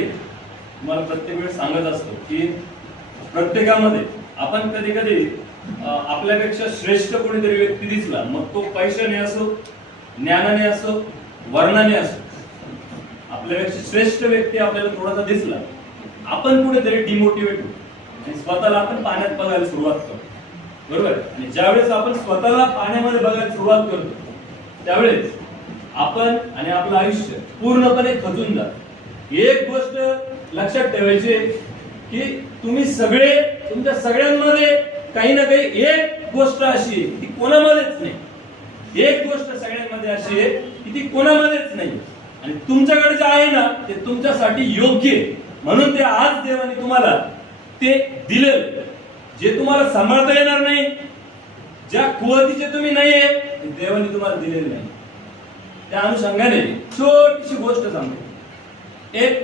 तुम्हाला प्रत्येक वेळेस सांगत असतो की प्रत्येकामध्ये आपण कधी कधी आपल्यापेक्षा श्रेष्ठ कोणीतरी व्यक्ती दिसला, मग तो पैशाने असो, ज्ञानाने असो, वर्णाने असो, आपल्यापेक्षा श्रेष्ठ व्यक्ती आपल्याला थोडासा दिसला, आपण कुठेतरी डिमोटिवेट होतो आणि स्वतःला आपण पाण्यात बघायला सुरुवात करतो, बरोबर. आणि ज्यावेळेस आपण स्वतःला पाण्यामध्ये बघायला सुरुवात करतो त्यावेळेस आपण आणि आपलं आयुष्य पूर्णपणे खचून जात. एक गोष्ट लक्षात ठेवायची की तुम्ही सगळे, तुमच्या सगळ्यांमध्ये काही ना काही एक गोष्ट अशी आहे ती कोणामध्येच नाही. एक गोष्ट सगळ्यांमध्ये अशी आहे की ती कोणामध्येच नाही, आणि तुमच्याकडे जे आहे ना ते तुमच्यासाठी योग्य आहे. म्हणून ते आज देवाने तुम्हाला ते दिले, जे तुम्हाला सांभाळता येणार नाही, ज्या कुवतीचे तुम्ही नाहीये, ते देवाने तुम्हाला दिलेले नाही. त्या अनुषंगाने छोटीशी गोष्ट सांगतो. एक